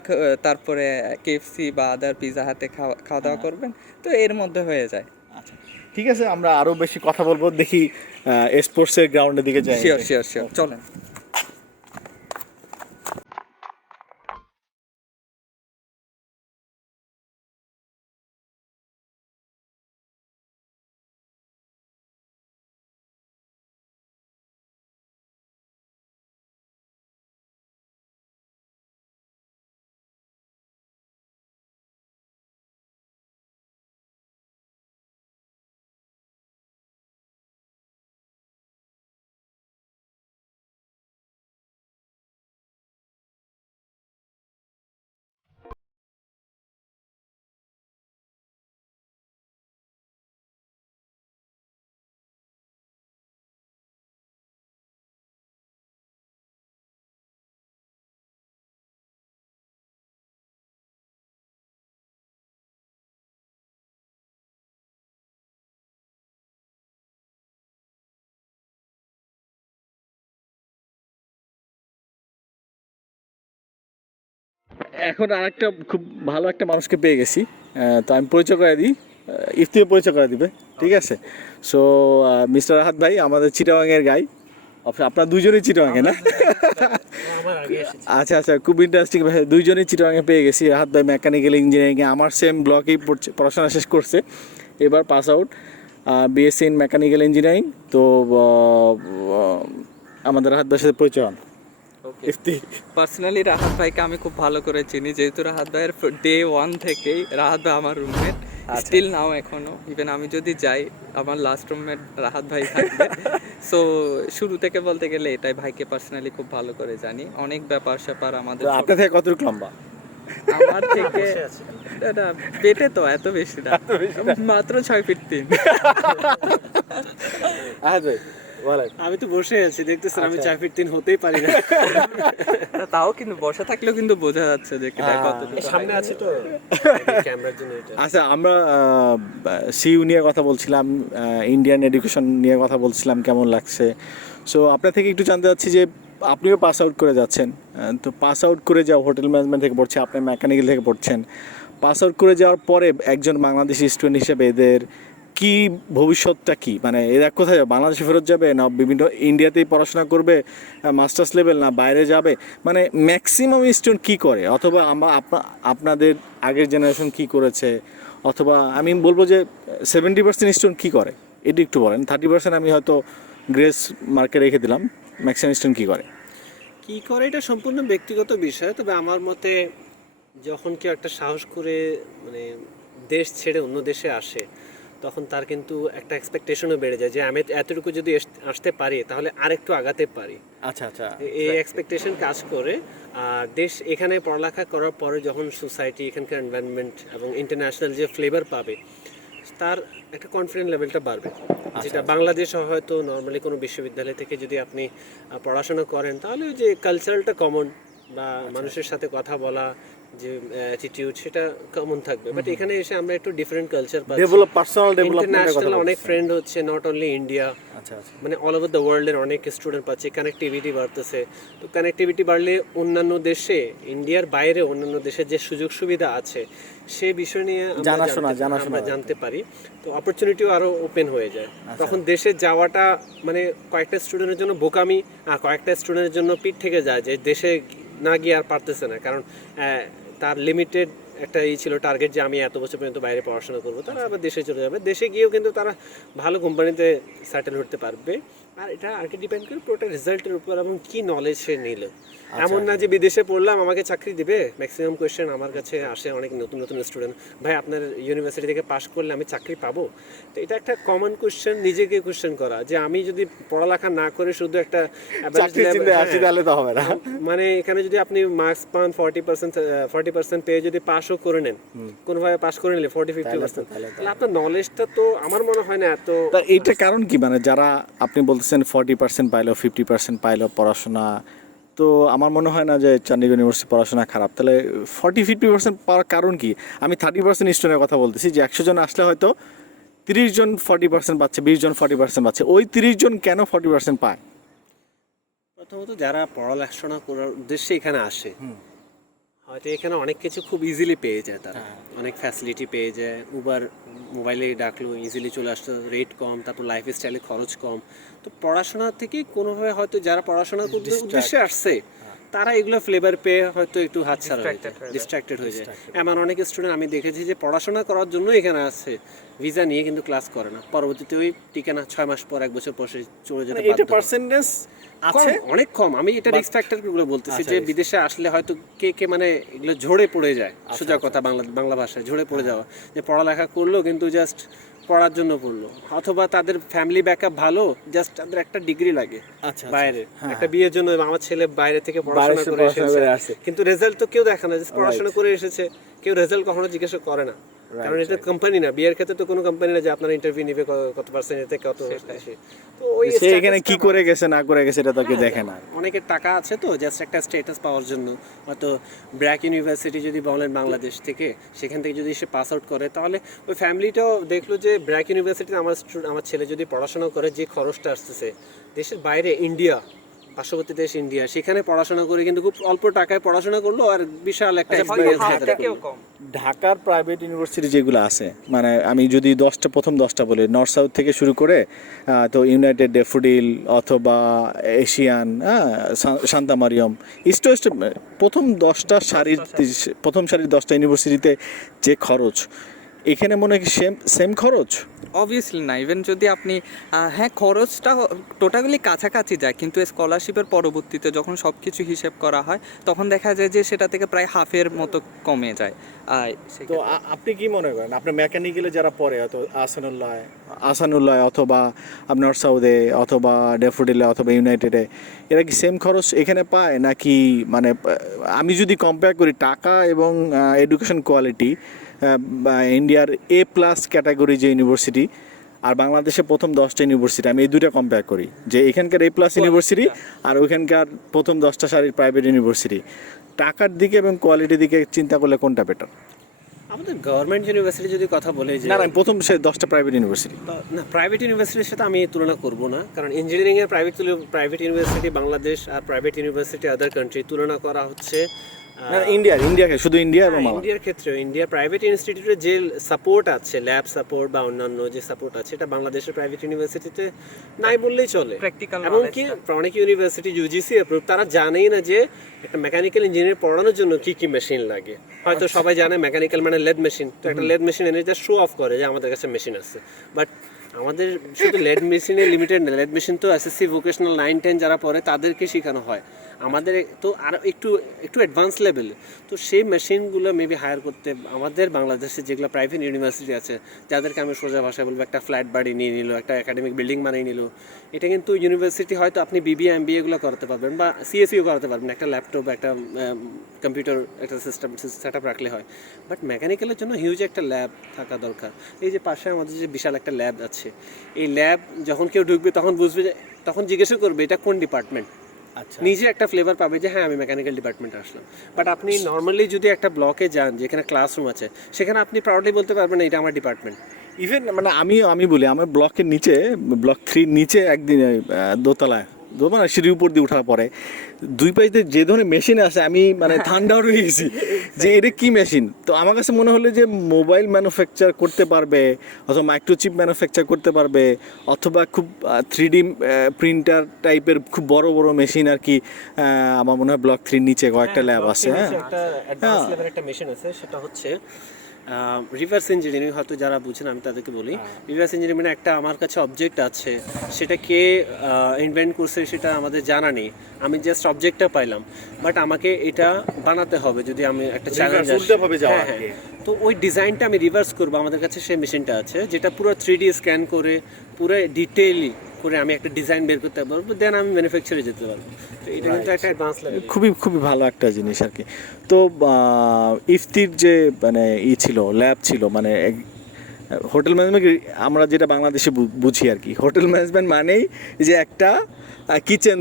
তারপরে কেএফসি বা আদার পিজা হাতে খাওয়া দাওয়া করবেন, তো এর মধ্যে হয়ে যায়। আচ্ছা ঠিক আছে, আমরা আরো বেশি কথা বলবো, দেখি স্পোর্টসের গ্রাউন্ডের দিকে যাই। শিওর চলেন। এখন আরেকটা খুব ভালো একটা মানুষকে পেয়ে গেছি, তো আমি পরিচয় করে দিই, ইফতিও পরিচয় করে দিবে, ঠিক আছে? সো মিস্টার রাহাত ভাই আমাদের চিটাগাংয়ের গাই, আপনার দুইজনই চিটাগাংয়ে না? আচ্ছা আচ্ছা, খুব ইন্টারেস্টিং ভাই, দুইজনই চিটাগাংয়ে পেয়ে গেছি। রাহাত ভাই মেকানিক্যাল ইঞ্জিনিয়ারিংয়ে আমার সেম ব্লকেই পড়াশোনা শেষ করছে, এবার pass out BSc in mechanical engineering. তো আমাদের রাহাত ভাইয়ের সাথে পরিচয় হন। ইফতি পার্সোনালি রাহাত ভাইকে আমি খুব ভালো করে চিনি, যেহেতু রাহাত ভাইয়ের ডে 1 থেকেই রাহাত ভাই আমার রুমমেট, স্টিল নাও এখনো। ইভেন আমি যদি যাই আমার লাস্ট রুমমেট রাহাত ভাই থাকবে। সো শুরু থেকে বলতে গেলে এটাই, ভাইকে পার্সোনালি খুব ভালো করে জানি, অনেক ব্যাপার স্যাপার আমাদের। আপনার থেকে কতটুকু লম্বা? আমার থেকে না, পেটে তো এত বেশি না, মাত্র 6 ফিট 3। আমি তো বসে আছি, দেখতেছেন আমি 4 ফিট 3 হতেই পারি না। তাও কিন্তু বসে থাকলেও কিন্তু বোঝা যাচ্ছে যে কতটুকু সামনে আছে তো ক্যামেরার জন্য এটা। আচ্ছা, আমরা সিইউ নিয়ে কথা বলছিলাম, ইন্ডিয়ান এডুকেশন নিয়ে কথা বলছিলাম, কেমন লাগছে। সো আপনার থেকে একটু জানতে চাচ্ছি যে আপনিও পাস আউট করে যাচ্ছেন, তো পাস আউট করে যাও হোটেল ম্যানেজমেন্ট থেকে পড়ছে, আপনি মেকানিক্যাল থেকে পড়ছেন, পাস আউট করে যাওয়ার পরে একজন বাংলাদেশি স্টুডেন্ট হিসেবে এদের কি ভবিষ্যৎটা কি, মানে এরা কোথায় যাবে? বাংলাদেশে ফেরত যাবে, না বিভিন্ন ইন্ডিয়াতেই পড়াশোনা করবে মাস্টার্স লেভেল, না বাইরে যাবে? মানে ম্যাক্সিমাম স্টুডেন্ট কী করে, অথবা আপনাদের আগের জেনারেশন কি করেছে, অথবা আমি বলবো যে 70% স্টুডেন্ট কী করে এটি একটু বলেন। 30% আমি হয়তো গ্রেস মার্কে রেখে দিলাম, ম্যাক্সিমাম স্টুডেন্ট কী করে? কি করে এটা সম্পূর্ণ ব্যক্তিগত বিষয়, তবে আমার মতে যখন কেউ একটা সাহস করে মানে দেশ ছেড়ে অন্য দেশে আসে, তখন তার কিন্তু একটা এক্সপেকটেশনও বেড়ে যায় যে আমি এতটুকু যদি আসতে পারি তাহলে আরেকটু আগাতে পারি। আচ্ছা আচ্ছা, এই এক্সপেকটেশন কাজ করে। আর দেশ এখানে পড়ালেখা করার পরে যখন সোসাইটি, এখানকার এনভায়রনমেন্ট এবং ইন্টারন্যাশনাল যে ফ্লেভার পাবে, তার একটা কনফিডেন্স লেভেলটা বাড়বে, যেটা বাংলাদেশে হয়তো নর্মালি কোনো বিশ্ববিদ্যালয় থেকে যদি আপনি পড়াশোনা করেন তাহলে ওই যে কালচারালটা কমন বা মানুষের সাথে কথা বলা যে অ্যাটিটিউড সেটা কমন থাকবে। বাট এখানে এসে আমরা একটু ডিফারেন্ট কালচার পাচ্ছি, পার্সোনাল ইন্টারন্যাশনাল অনেক ফ্রেন্ড হচ্ছে, নট অনলি ইন্ডিয়া, আচ্ছা আচ্ছা, মানে অল ওভার দ্য ওয়ার্ল্ডের অনেক স্টুডেন্ট পাচ্ছে, কানেক্টিভিটি বাড়তেছে। তো কানেক্টিভিটি বাড়লে অন্যান্য দেশে, ইন্ডিয়ার বাইরে অন্যান্য দেশের যে সুযোগ সুবিধা আছে সেই বিষয় নিয়ে আমরা জানতে পারি। তো অপরচুনিটিও আরও ওপেন হয়ে যায়। তখন দেশে যাওয়াটা মানে কয়েকটা স্টুডেন্টের জন্য বোকামি, আর কয়েকটা স্টুডেন্টের জন্য পিঠ থেকে যায় যে দেশে না গিয়ে আর পারতেছে না, কারণ তার লিমিটেড একটা ছিল টার্গেট যে আমি এত বছর পর্যন্ত বাইরে পড়াশোনা করবো, তারা আবার দেশে চলে যাবে। দেশে গিয়েও কিন্তু তারা ভালো কোম্পানিতে সেটেল হতে পারবে। আর এটা আর কি ডিপেন্ড করে পুরোটা রেজাল্টের উপর এবং কি নলেজ সে নিল। এমন না যে বিদেশে পড়লাম আমাকে চাকরি দিবে। ম্যাক্সিমাম কোয়েশ্চেন আমার কাছে আসে অনেক নতুন নতুন স্টুডেন্ট, ভাই আপনার ইউনিভার্সিটি থেকে পাশ করলে আমি চাকরি পাবো? তো এটা একটা কমন কোয়েশ্চেন, নিজেকে কোয়েশ্চেন করা যে আমি যদি পড়ালেখা না করে শুধু একটা মানে এখানে যদি আপনি মার্কস পান 40% পেয়ে যদি পাসও করে নেন, কোনোভাবে পাস করে নিলে 40-50%, তাহলে আপনার নলেজটা তো আমার মনে হয় না এত। এইটা কারণ কি, মানে যারা আপনি বলতেছেন 40% পাইলো 50% পাইলো পড়াশোনা, তো আমার মনে হয় না যে চণ্ডীগড় ইউনিভার্সিটি পড়াশোনা খারাপ। তাহলে 40-50% পাওয়ার কারণ কি? আমি 30% স্টুডেন্টের কথা বলতেছি, যে 100 জন আসলে হয়তো 30 জন 40% পাচ্ছে, 20 জন 40% পাচ্ছে, ওই 30 জন কেন 40% পায়? প্রথমত যারা পড়াশোনা করার উদ্দেশ্যে এখানে আসে, হয়তো এখানে অনেক কিছু খুব ইজিলি পেয়ে যায়, তারা অনেক ফ্যাসিলিটি পেয়ে যায়। উবার মোবাইলে ডাকলো ইজিলি চলে আসতো, রেট কম, তারপর লাইফ স্টাইলে খরচ কম। তো পড়াশোনা থেকে কোনোভাবে হয়তো যারা পড়াশোনার উদ্দেশ্যে আসছে তারা এগুলো ফ্লেভার পেয়ে হয়তো একটু হাতছাড়া হয়ে যায়, ডিস্ট্রাক্টেড হয়ে যায়। এমন অনেক স্টুডেন্ট আমি দেখেছি যে পড়াশোনা করার জন্য এখানে আসছে, ভিসা নিয়ে কিন্তু ক্লাস করে না, পরবর্তীতে ওই টিকে না 6 মাস পর 1 বছর পর সে চলে যেতে বাধ্য। এটা পার্সেন্টেজ আছে অনেক কম। আমি এটা রিস্ক ফ্যাক্টরগুলো বলতেছি যে বিদেশে আসলে হয়তো কে মানে এগুলো ঝরে পড়ে যায়, সোজা কথা বাংলা ভাষায় ঝরে পড়ে যাওয়া, যে পড়ালেখা করলো কিন্তু জাস্ট পড়ার জন্য পড়লো, অথবা তাদের ফ্যামিলি ব্যাকআপ ভালো, জাস্ট তাদের একটা ডিগ্রি লাগে বাইরে একটা বিয়ের জন্য। আমার ছেলে বাইরে থেকে পড়াশোনা করে এসেছে, কিন্তু রেজাল্ট তো কেউ দেখে না, জাস্ট পড়াশোনা করে এসেছে, কেউ রেজাল্ট কখনো জিজ্ঞাসা করে না, কারণ এটা কোম্পানি না। বিয়ের ক্ষেত্রে তো কোনো কোম্পানি না যে আপনার ইন্টারভিউ নিবে কত পার্সেন্ট এতে কত বেশি। তো ওই সে এখানে কি করে গেছে না করে গেছে এটা তো কেউ দেখে না। অনেকের টাকা আছে তো জাস্ট একটা স্ট্যাটাস পাওয়ার জন্য, হয়তো ব্র্যাক ইউনিভার্সিটি যদি বলেন বাংলাদেশ থেকে, সেখান থেকে যদি সে পাস আউট করে, তাহলে ওই ফ্যামিলিটাও দেখলো যে ব্র্যাক ইউনিভার্সিটিতে আমার ছেলে যদি পড়াশোনা করে যে খরচটা আসতেছে, দেশের বাইরে ইন্ডিয়া পার্শ্ববর্তী দেশ ইন্ডিয়া, সেখানে পড়াশোনা করে কিন্তু খুব অল্প টাকায় পড়াশোনা করলো আর বিশাল একটা এক্সপিরিয়েন্স ঢাকার প্রাইভেট ইউনিভার্সিটি যেগুলো আছে, মানে আমি যদি প্রথম 10টা বলি, নর্থ সাউথ থেকে শুরু করে তো ইউনাইটেড ড্যাফোডিল অথবা Asian, Shanta Maryam, east West, প্রথম 10টা 10টা ইউনিভার্সিটিতে যে খরচ, এখানে মনে হয় সেম খরচ? অবভিয়াসলি না, ইভেন যদি আপনি হ্যাঁ খরচটা টোটালি কাছাকাছি যায়, কিন্তু স্কলারশিপের পরবর্তীতে যখন সব কিছু হিসেব করা হয় তখন দেখা যায় যে সেটা থেকে প্রায় হাফের মতো কমে যায়। তো আপনি কি মনে করেন, আপনার মেকানিক্যালে যারা পড়ে, হয়তো আসানুল্লাহ অথবা আপনার সাউদে অথবা ড্যাফোডিলে অথবা ইউনাইটেডে, এরা কি সেম খরচ এখানে পায় নাকি? মানে আমি যদি কম্পেয়ার করি টাকা এবং এডুকেশন কোয়ালিটি, ইন্ডিয়ার A+ ক্যাটাগরি যে ইউনিভার্সিটি আর বাংলাদেশে প্রথম 10টা ইউনিভার্সিটি, আমি এই দুইটা কম্পেয়ার করি, যে এখানকার A+ ইউনিভার্সিটি আর ওইখানকার প্রথম 10টা সারির প্রাইভেট ইউনিভার্সিটি, টাকার দিকে এবং কোয়ালিটির দিকে চিন্তা করলে কোনটা বেটার? আমাদের গভর্নমেন্ট ইউনিভার্সিটি যদি কথা বলে, যে না প্রথম 10টা প্রাইভেট ইউনিভার্সিটি, না প্রাইভেট ইউনিভার্সিটির সাথে আমি তুলনা করব না, কারণ ইঞ্জিনিয়ারিং এর প্রাইভেট ইউনিভার্সিটি বাংলাদেশ আর প্রাইভেট ইউনিভার্সিটি আদার কান্ট্রি তুলনা করা হচ্ছে ইন্ডিয়াকে শুধু ইন্ডিয়া এবং ইন্ডিয়ার ক্ষেত্রে ইন্ডিয়া প্রাইভেট ইনস্টিটিউটে যে সাপোর্ট আছে, ল্যাব সাপোর্ট বা অন্যান্য যে সাপোর্ট আছে, এটা বাংলাদেশের প্রাইভেট ইউনিভার্সিটিতে নাই বললেই চলে। এমনকি অনেক ইউনিভার্সিটি ইউজিসি অ্যাপ্রুভ, তারা জানেই না যে একটা মেকানিক্যাল ইঞ্জিনিয়ার পড়ানোর জন্য কি কি মেশিন লাগে। হয়তো সবাই জানে মেকানিক্যাল মানে লেদ মেশিন, তো একটা লেদ মেশিন এনে যা শো অফ করে যে আমাদের কাছে মেশিন আছে, বাট আমাদের শুধু লেড মেশিনে লিমিটেড না, লেড মেশিন তো এসএসসি ভোকেশনাল 9-10 যারা পড়ে তাদেরকে শেখানো হয়। আমাদের তো আর একটু অ্যাডভান্স লেভেল, তো সেই মেশিনগুলো মেবি হায়ার করতে আমাদের বাংলাদেশে যেগুলো প্রাইভেট ইউনিভার্সিটি আছে, যাদেরকে আমি সোজা ভাষায় বলবো একটা ফ্ল্যাট বাড়ি নিয়ে নিল, একটা একাডেমিক বিল্ডিং বানিয়ে নিল, এটা কিন্তু ইউনিভার্সিটি হয়তো আপনি বিবিএ এমবিএগুলো করতে পারবেন বা সিএসইও করতে পারবেন, একটা ল্যাপটপ একটা কম্পিউটার একটা সিস্টেম সেট আপ রাখলে হয়। বাট মেকানিক্যালের জন্য হিউজ একটা ল্যাব থাকা দরকার। এই যে পাশে আমাদের যে বিশাল একটা ল্যাব আছে, এই ল্যাব যখন কেউ ঢুকবে তখন বুঝবে যে, তখন জিজ্ঞাসা করবে এটা কোন ডিপার্টমেন্ট, নিজে একটা ফ্লেভার পাবে যে হ্যাঁ আমি মেকানিক্যাল ডিপার্টমেন্টে আসলাম। বাট আপনি নর্মালি যদি একটা ব্লকে যান যেখানে ক্লাসরুম আছে, সেখানে আপনি প্রাউডলি বলতে পারবেন এটা আমার ডিপার্টমেন্ট। ইভেন মানে আমি বলি, আমার ব্লকের নিচে, ব্লক 3 নিচে একদিন দোতলায় মানে সিঁড়ির উপর দিয়ে ওঠার পরে দুই পাশে যে ধরনের মেশিন আছে, আমি মানে ঠান্ডা হয়ে গেছি যে এটা কি মেশিন। তো আমার কাছে মনে হলো যে মোবাইল ম্যানুফ্যাকচার করতে পারবে অথবা মাইক্রোচিপ ম্যানুফ্যাকচার করতে পারবে অথবা খুব 3D প্রিন্টার টাইপের খুব বড় বড় মেশিন আর কি। আমার মনে হয় ব্লক 3 নিচে কয়েকটা ল্যাব আছে। একটা অ্যাডভান্স লেভেলের একটা মেশিন আছে, সেটা হচ্ছে রিভার্স ইঞ্জিনিয়ারিং। হয়তো যারা বুঝেন আমি তাদেরকে বলি, রিভার্স ইঞ্জিনিয়ারিং মানে একটা আমার কাছে অবজেক্ট আছে, সেটা কে ইনভেন্ট করছে সেটা আমাদের জানা নেই, আমি জাস্ট অবজেক্টটা পাইলাম, বাট আমাকে এটা বানাতে হবে যদি আমি একটা চ্যালেঞ্জ তো ওই ডিজাইনটা আমি রিভার্স করবো। আমাদের কাছে সেই মেশিনটা আছে যেটা পুরো 3D স্ক্যান করে পুরো ডিটেইলি করে আমি একটা ডিজাইন বের করতে পারবো, দেন আমি ম্যানুফ্যাকচারে যেতে পারবো। তো এটা কিন্তু একটা অ্যাডভান্স লেভেল, খুবই ভালো একটা জিনিস আর কি। তো ইফতির যে মানে ছিল ল্যাব ছিল, মানে হোটেল ম্যানেজমেন্ট আমরা যেটা বাংলাদেশে বুঝি আর কি, হোটেল ম্যানেজমেন্ট মানেই যে একটা কিচেন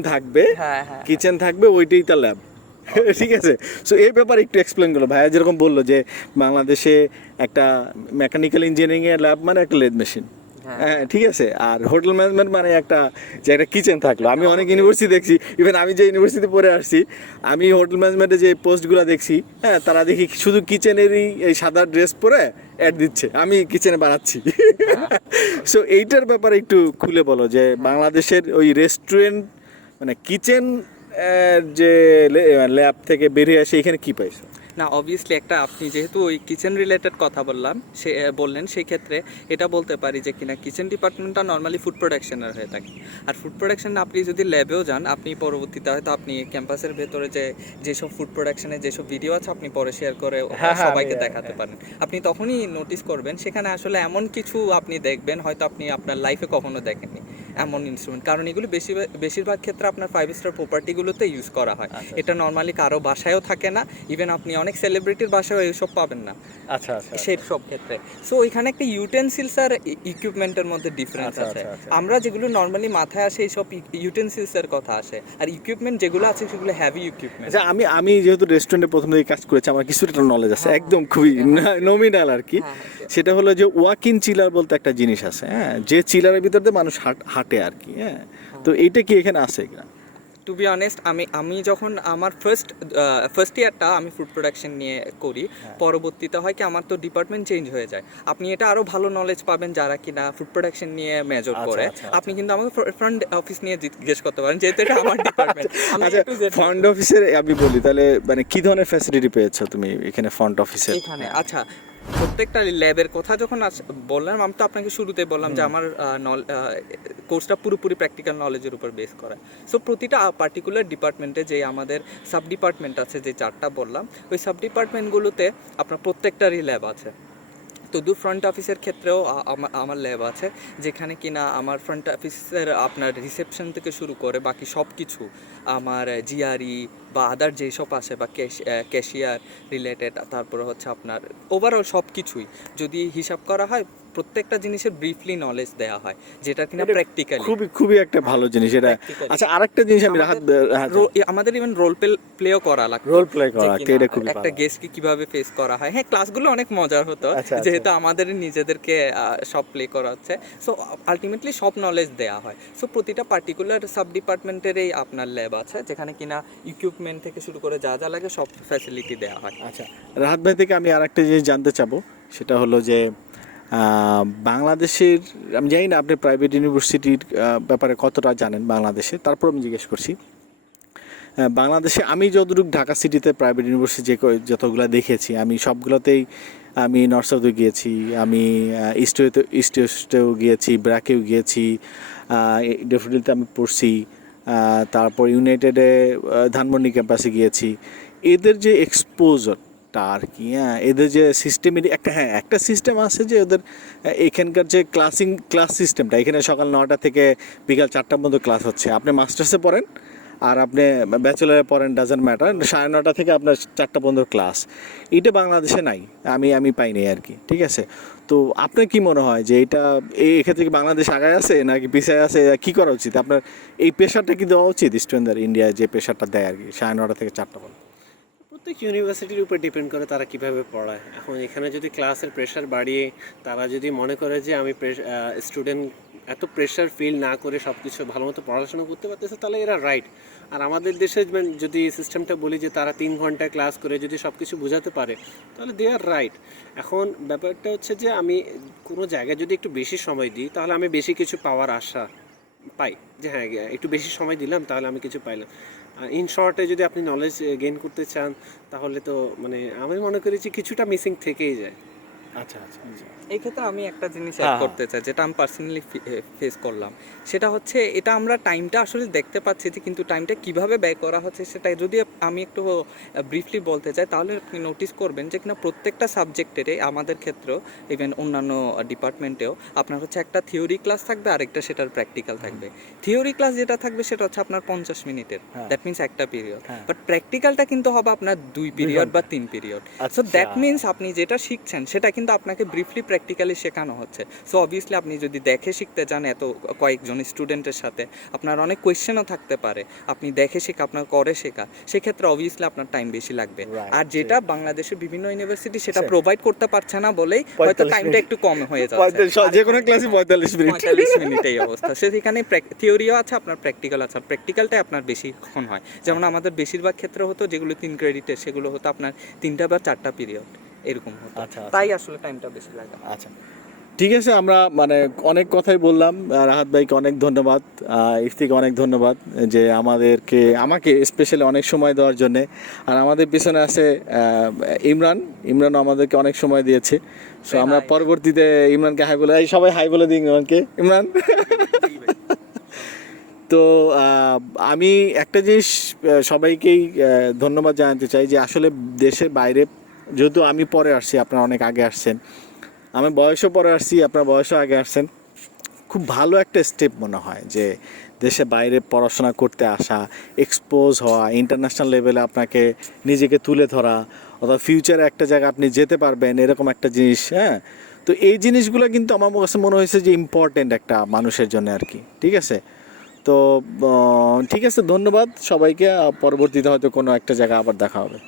থাকবে, ওইটাই তার ল্যাব। ঠিক আছে, সো এই ব্যাপারে একটু এক্সপ্লেন করলো ভাইয়া, যেরকম বললো যে বাংলাদেশে একটা মেকানিক্যাল ইঞ্জিনিয়ারিংয়ের ল্যাব মানে একটা লেদ মেশিন, হ্যাঁ ঠিক আছে, আর হোটেল ম্যানেজমেন্ট মানে একটা যে একটা কিচেন থাকলো। আমি অনেক ইউনিভার্সিটি দেখছি, ইভেন আমি যে ইউনিভার্সিটিতে পড়ে আসছি, আমি হোটেল ম্যানেজমেন্টে যে পোস্টগুলো দেখছি, হ্যাঁ তারা দেখি শুধু কিচেনেরই এই সাদা ড্রেস পরে অ্যাড দিচ্ছে, আমি কিচেনে বানাচ্ছি। সো এইটার ব্যাপারে একটু খুলে বলো যে বাংলাদেশের ওই রেস্টুরেন্ট মানে কিচেন যে ল্যাব থেকে বেরিয়ে আসে এখানে কি পাইছো? না অবভিয়াসলি একটা, আপনি যেহেতু ওই কিচেন রিলেটেড কথা বললেন, সেই ক্ষেত্রে এটা বলতে পারি যে কিনা কিচেন ডিপার্টমেন্টটা নর্মালি ফুড প্রোডাকশনের হয়ে থাকে। আর ফুড প্রোডাকশন আপনি যদি ল্যাবেও যান, আপনি পরবর্তীতে হয়তো আপনি ক্যাম্পাসের ভেতরে যেসব ফুড প্রোডাকশনের যেসব ভিডিও আছে আপনি পরে শেয়ার করে সবাইকে দেখাতে পারেন। আপনি তখনই নোটিস করবেন সেখানে আসলে এমন কিছু আপনি দেখবেন হয়তো আপনি আপনার লাইফে কখনো দেখেননি এমন ইনস্ট্রুমেন্ট, কারণ এগুলো বেশিরভাগ ক্ষেত্রে আপনার 5 স্টার প্রপার্টিগুলোতে ইউজ করা হয়। এটা নর্মালি কারো বাসায়ও থাকে না, ইভেন আপনি অনেক সেলিব্রিটির বাসায়ও এইসব পাবেন না সেই সব ক্ষেত্রে। সো ওইখানে একটা ইউটেন্সিলস আর ইকুইপমেন্টের মধ্যে ডিফারেন্স আছে। আমরা যেগুলো নর্মালি মাথায় আসে এইসব ইউটেন্সিলসের কথা আসে, আর ইকুইপমেন্ট যেগুলো আছে সেগুলো হেভি ইকুইপমেন্ট। আচ্ছা, আমি যেহেতু রেস্টুরেন্টে প্রথম থেকে কাজ করেছি, আমার কিছুটা নলেজ আছে, একদম খুবই নমিনাল আর কি। সেটা হলো যে ওয়াক ইন চিলার বলতে একটা জিনিস আছে, হ্যাঁ, যে চিলারের ভিতরে মানুষ হাঁটে আর কি, হ্যাঁ। তো এইটা কি এখানে আছে কিনা? টু বি অনেস্ট আমি যখন আমার ফার্স্ট ইয়ারটা আমি ফুড প্রোডাকশন নিয়ে করি, পরবর্তীতে হয় কি আমার তো ডিপার্টমেন্ট চেঞ্জ হয়ে যায়। আপনি এটা আরো ভালো নলেজ পাবেন যারা কিনা ফুড প্রোডাকশন নিয়ে মেজর করে। আপনি কিন্তু আমাকে ফ্রন্ট অফিস নিয়ে জিজ্ঞেস করতে পারেন, যেহেতু এটা আমার ডিপার্টমেন্ট। আচ্ছা, ফ্রন্ট অফিসের আমি বলি তাহলে মানে কি ধরনের ফ্যাসিলিটি পেয়েছো তুমি এখানে ফ্রন্ট অফিসে? এখানে আচ্ছা, প্রত্যেকটা ল্যাবের কথা যখন বললাম, আমি তো আপনাকে শুরুতে বললাম যে আমার কোর্সটা পুরোপুরি প্র্যাকটিক্যাল নলেজের উপর বেস করা। সো প্রতিটা পার্টিকুলার ডিপার্টমেন্টে যে আমাদের সাব ডিপার্টমেন্ট আছে, যে 4টা বললাম, ওই সাব ডিপার্টমেন্টগুলোতে আপনার প্রত্যেকটারই ল্যাব আছে। তো ফ্রন্ট অফিসের ক্ষেত্রেও আমার ল্যাব আছে, যেখানে কিনা আমার ফ্রন্ট অফিসের আপনার রিসেপশন থেকে শুরু করে বাকি সব কিছু আমার জিআরই বা আদার যেসব আছে বা ক্যাশিয়ার রিলেটেড, তারপরে হচ্ছে আপনার ওভারঅল সব কিছুই যদি হিসাব করা হয়, প্রত্যেকটা জিনিসের ব্রিফলি নলেজ দেওয়া হয়, যেটা কিনা প্র্যাকটিক্যালি খুবই একটা ভালো জিনিস এটা। আচ্ছা, আরেকটা জিনিস আমি আমাদের ইভেন রোল প্লেও করা লাগতো। রোল প্লে করা এটা খুবই একটা গেস্টকে কিভাবে ফেস করা হয়। হ্যাঁ, ক্লাসগুলো অনেক মজার হতো, যেহেতু আমাদের নিজেদেরকে সব প্লে করা হচ্ছে। সো আলটিমেটলি সব নলেজ দেওয়া হয়। সো প্রতিটা পার্টিকুলার সাব ডিপার্টমেন্টেরই আপনার ল্যাব আছে, যেখানে কিনা ইকুইপমেন্ট থেকে শুরু করে যা যা লাগে সব ফ্যাসিলিটি দেওয়া হয়। আচ্ছা, রাহাত ভাই থেকে আমি আরেকটা জিনিস জানতে চাবো, সেটা হলো যে বাংলাদেশের, আমি জানি না আপনি প্রাইভেট ইউনিভার্সিটির ব্যাপারে কতটা জানেন বাংলাদেশে, তারপর আমি জিজ্ঞেস করছি। বাংলাদেশে আমি যতটুকু ঢাকা সিটিতে প্রাইভেট ইউনিভার্সিটি যতগুলো দেখেছি, আমি সবগুলোতেই, আমি নর্থ সাউথে গিয়েছি, আমি ইস্ট ওয়েস্টেও গিয়েছি, ব্র্যাকেও গিয়েছি, ডেফিনেটলিতে আমি পড়ছি, তারপর ইউনাইটেডে ধানমন্ডি ক্যাম্পাসে গিয়েছি। এদের যে এক্সপোজারটা আর কি, এদের যে সিস্টেমের একটা সিস্টেম আছে যে ওদের এখানকার যে ক্লাস সিস্টেমটা, এখানে সকাল 9টা থেকে বিকাল 4টা পর্যন্ত ক্লাস হচ্ছে। আপনি মাস্টার্সে পড়েন আর আপনি ব্যাচেলারে পড়েন, ডাজেন্ট ম্যাটার, 9:30 থেকে আপনার 4টা পর্যন্ত ক্লাস। এটা বাংলাদেশে নাই, আমি পাইনি আর কি। ঠিক আছে, তো আপনার কি মনে হয় যে এটা এক্ষেত্রে কি বাংলাদেশ আগায় আছে নাকি পিছিয়ে আছে? কি করা উচিত? আপনার এই প্রেশারটা কি দেওয়া উচিত স্টুডেন্টদের, ইন্ডিয়ায় যে প্রেশারটা দেয় আর কি 9:30 থেকে 4টা পর্যন্ত? প্রত্যেক ইউনিভার্সিটির উপর ডিপেন্ড করে তারা কিভাবে পড়ায়। এখন এখানে যদি ক্লাসের প্রেশার বাড়িয়ে তারা যদি মনে করে যে আমি স্টুডেন্ট এত প্রেশার ফিল না করে সব কিছু ভালো মতো পড়াশোনা করতে পারতেছে, তাহলে এরা রাইট। আর আমাদের দেশে যদি সিস্টেমটা বলি যে তারা 3 ঘন্টা ক্লাস করে যদি সব কিছু বোঝাতে পারে, তাহলে দে আর রাইট। এখন ব্যাপারটা হচ্ছে যে আমি কোনো জায়গায় যদি একটু বেশি সময় দিই, তাহলে আমি বেশি কিছু পাওয়ার আশা পাই, যে হ্যাঁ একটু বেশি সময় দিলাম তাহলে আমি কিছু পাইলাম। ইন শর্টে যদি আপনি নলেজ গেইন করতে চান, তাহলে তো মানে আমি মনে করি যে কিছুটা মিসিং থেকেই যায়। আচ্ছা আচ্ছা আচ্ছা, এই ক্ষেত্রে আমি একটা জিনিস অ্যাড করতে চাই, যেটা আমি পার্সোনালি ফেস করলাম। সেটা হচ্ছে, এটা আমরা টাইমটা আসলে দেখতে পাচ্ছি যে, কিন্তু টাইমটা কিভাবে ব্যয় করা হচ্ছে সেটা যদি আমি একটু ব্রিফলি বলতে চাই, তাহলে আপনি নোটিস করবেন যে কিনা প্রত্যেকটা সাবজেক্টেরই, আমাদের ক্ষেত্রেও ইভেন অন্যান্য ডিপার্টমেন্টেও, আপনার হচ্ছে একটা থিওরি ক্লাস থাকবে, আরেকটা সেটার প্র্যাকটিক্যাল থাকবে। থিওরি ক্লাস যেটা থাকবে সেটা হচ্ছে আপনার 50 মিনিটের, দ্যাট মিনস একটা পিরিয়ড। বাট প্র্যাকটিক্যালটা কিন্তু হবে আপনার 2 পিরিয়ড বা 3 পিরিয়ড। সো দ্যাট মিনস আপনি যেটা শিখছেন সেটা কিন্তু আপনাকে ব্রিফলি প্র্যাকটিক্যালি শেখানো হচ্ছে। সো অবভিয়াসলি আপনি যদি দেখে শিখতে যান এত কয়েকজন স্টুডেন্টের সাথে, আপনার অনেক কোয়েশ্চেনও থাকতে পারে। আপনি দেখে শেখা, আপনার করে শেখা, সেক্ষেত্রে অবভিয়াসলি আপনার টাইম বেশি লাগবে। আর যেটা বাংলাদেশের বিভিন্ন ইউনিভার্সিটি সেটা প্রোভাইড করতে পারছে না বলেই হয়তো টাইমটা একটু কম হয়ে যাচ্ছে। যে কোনো ক্লাসে 45 মিনিট এই অবস্থা। সেখানে থিওরিও আছে, আপনার প্র্যাকটিক্যাল আছে। প্র্যাকটিক্যালটাই আপনার বেশিক্ষণ হয়। যেমন আমাদের বেশিরভাগ ক্ষেত্রে হতো যেগুলো 3 ক্রেডিটের, সেগুলো হতো আপনার 3টা বা 4টা পিরিয়ড এরকম হতো। তাই আসলে টাইমটা বেশি লাগে। আচ্ছা, ঠিক আছে, আমরা মানে অনেক কথাই বললাম। রাহাত ভাইকে অনেক ধন্যবাদ, ইফতিকে অনেক ধন্যবাদ যে আমাকে স্পেশালি অনেক সময় দেওয়ার জন্যে। আর আমাদের পিছনে আছে ইমরান আমাদেরকে অনেক সময় দিয়েছে। সো আমরা পরবর্তীতে ইমরানকে হাই বলে, সবাই হাই বলে দিই ইমরান। তো আমি একটা জিনিস সবাইকেই ধন্যবাদ জানাতে চাই যে আসলে দেশের বাইরে, যেহেতু আমি পরে আসছি, আপনারা অনেক আগে আসছেন, আমি বয়সও পরে আসছি, আপনার বয়সও আগে আসছেন, খুব ভালো একটা স্টেপ মনে হয় যে দেশে বাইরে পড়াশোনা করতে আসা, এক্সপোজ হওয়া, ইন্টারন্যাশনাল লেভেলে আপনাকে নিজেকে তুলে ধরা, অথবা ফিউচারে একটা জায়গায় আপনি যেতে পারবেন, এরকম একটা জিনিস। তো এই জিনিসগুলো কিন্তু আমার কাছে মনে হয়েছে যে ইম্পর্টেন্ট একটা মানুষের জন্য আর কি। ঠিক আছে, তো ঠিক আছে, ধন্যবাদ সবাইকে। পরবর্তীতে হয়তো কোনো একটা জায়গা আবার দেখা হবে।